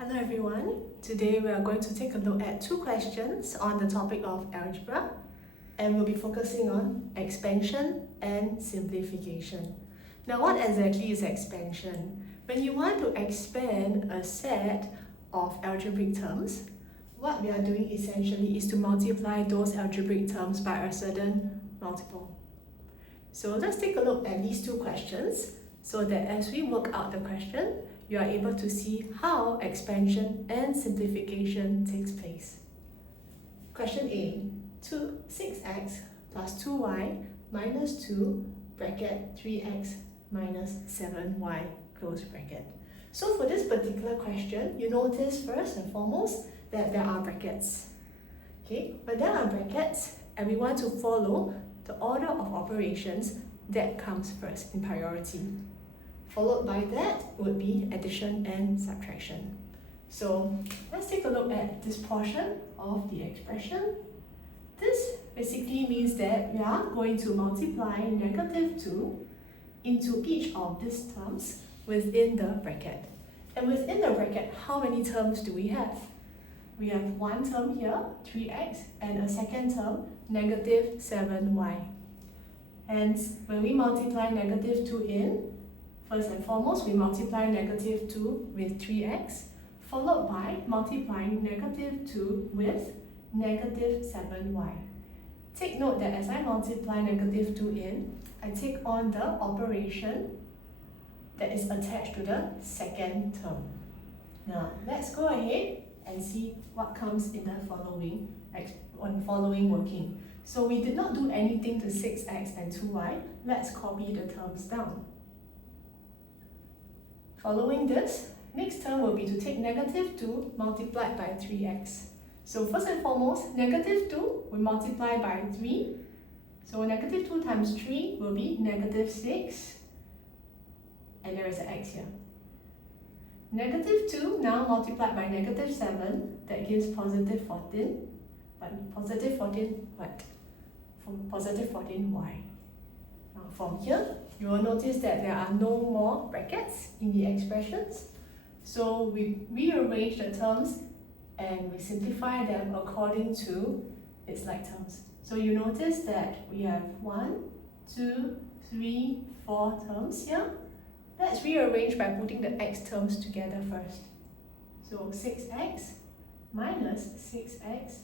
Hello everyone. Today we are going to take a look at two questions on the topic of algebra, and we'll be focusing on expansion and simplification. Now, what exactly is expansion? When you want to expand a set of algebraic terms, what we are doing essentially is to multiply those algebraic terms by a certain multiple. So let's take a look at these two questions so that as we work out the question, you are able to see how expansion and simplification takes place. Question A, 6x plus 2y minus 2 bracket 3x minus 7y close bracket. So for this particular question, you notice first and foremost that there are brackets. Okay, when there are brackets and we want to follow the order of operations, that comes first in priority. Followed by that would be addition and subtraction. So let's take a look at this portion of the expression. This basically means that we are going to multiply negative 2 into each of these terms within the bracket. And within the bracket, how many terms do we have? We have one term here, 3x, and a second term, negative 7y. Hence, when we multiply negative 2 in, first and foremost, we multiply negative 2 with 3x, followed by multiplying negative 2 with negative 7y. Take note that as I multiply negative 2 in, I take on the operation that is attached to the second term. Now, let's go ahead and see what comes in the following working. So we did not do anything to 6x and 2y. Let's copy the terms down. Following this, next term will be to take negative 2 multiplied by 3x. So first and foremost, negative 2 we multiply by 3. So negative 2 times 3 will be negative 6. And there is an x here. Negative 2 now multiplied by negative 7, that gives positive 14. But positive 14 what? Positive 14y. Now from here, you will notice that there are no more brackets in the expressions. So we rearrange the terms and we simplify them according to its like terms. So you notice that we have 1, 2, 3, 4 terms here. Let's rearrange by putting the x terms together first. So 6x minus 6x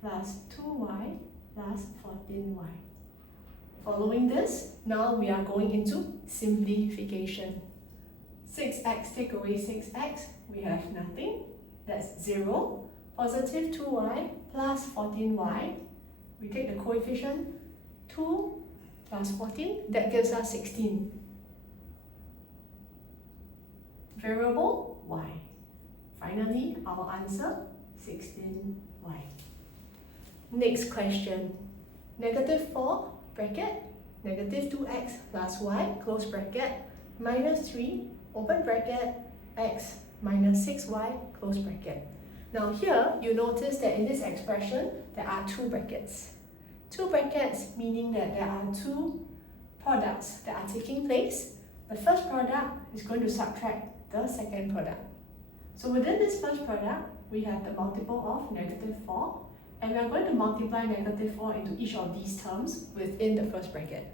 plus 2y plus 14y. Following this, now we are going into simplification. 6x take away 6x, we have nothing. That's 0. Positive 2y plus 14y. We take the coefficient 2 plus 14, that gives us 16. Variable y. Finally, our answer 16y. Next question. Negative 4 bracket, negative 2x plus y, close bracket, minus 3, open bracket, x minus 6y, close bracket. Now here, you notice that in this expression, there are two brackets. Two brackets meaning that there are two products that are taking place. The first product is going to subtract the second product. So within this first product, we have the multiple of negative 4. And we are going to multiply negative 4 into each of these terms within the first bracket.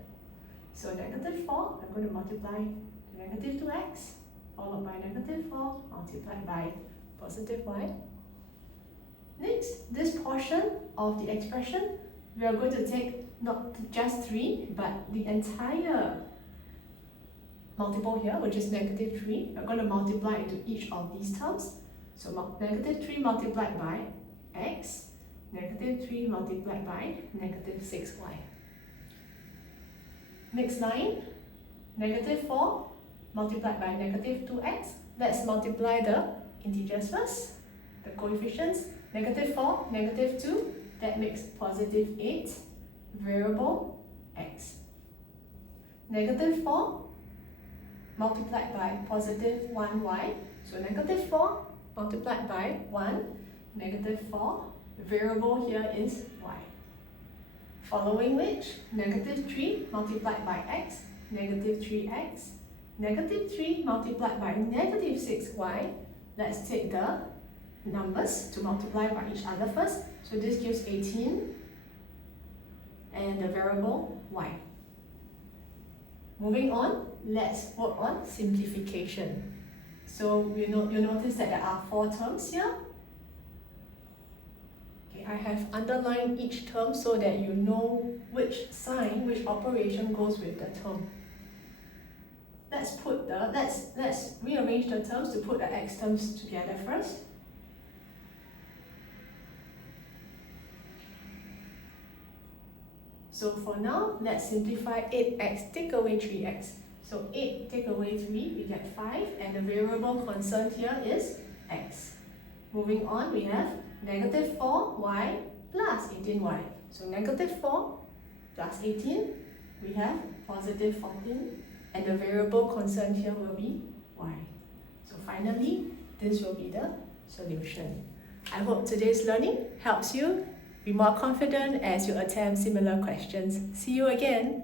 So negative 4, I'm going to multiply to negative 2x, followed by negative 4 multiplied by positive y. Next, this portion of the expression, we are going to take not just 3, but the entire multiple here, which is negative 3. We're going to multiply into each of these terms. So negative 3 multiplied by x, negative 3 multiplied by negative 6y. Next line, negative 4 multiplied by negative 2x. Let's multiply the integers first, the coefficients. Negative 4, negative 2, that makes positive 8, variable x. Negative 4 multiplied by positive 1y. So negative 4 multiplied by 1, negative 4, variable here is y. Following which, negative 3 multiplied by x, negative 3x, negative 3 multiplied by negative 6y, let's take the numbers to multiply by each other first. So this gives 18 and the variable y. Moving on, let's work on simplification. So you'll notice that there are 4 terms here. Okay, I have underlined each term so that you know which sign, which operation goes with the term. Let's rearrange the terms to put the x terms together first. So for now, let's simplify 8x, take away 3x. So 8 take away 3, we get 5, and the variable concerned here is x. Moving on, we have negative 4y plus 18y. So negative 4 plus 18, we have positive 14, and the variable concerned here will be y. So finally, this will be the solution. I hope today's learning helps you be more confident as you attempt similar questions. See you again!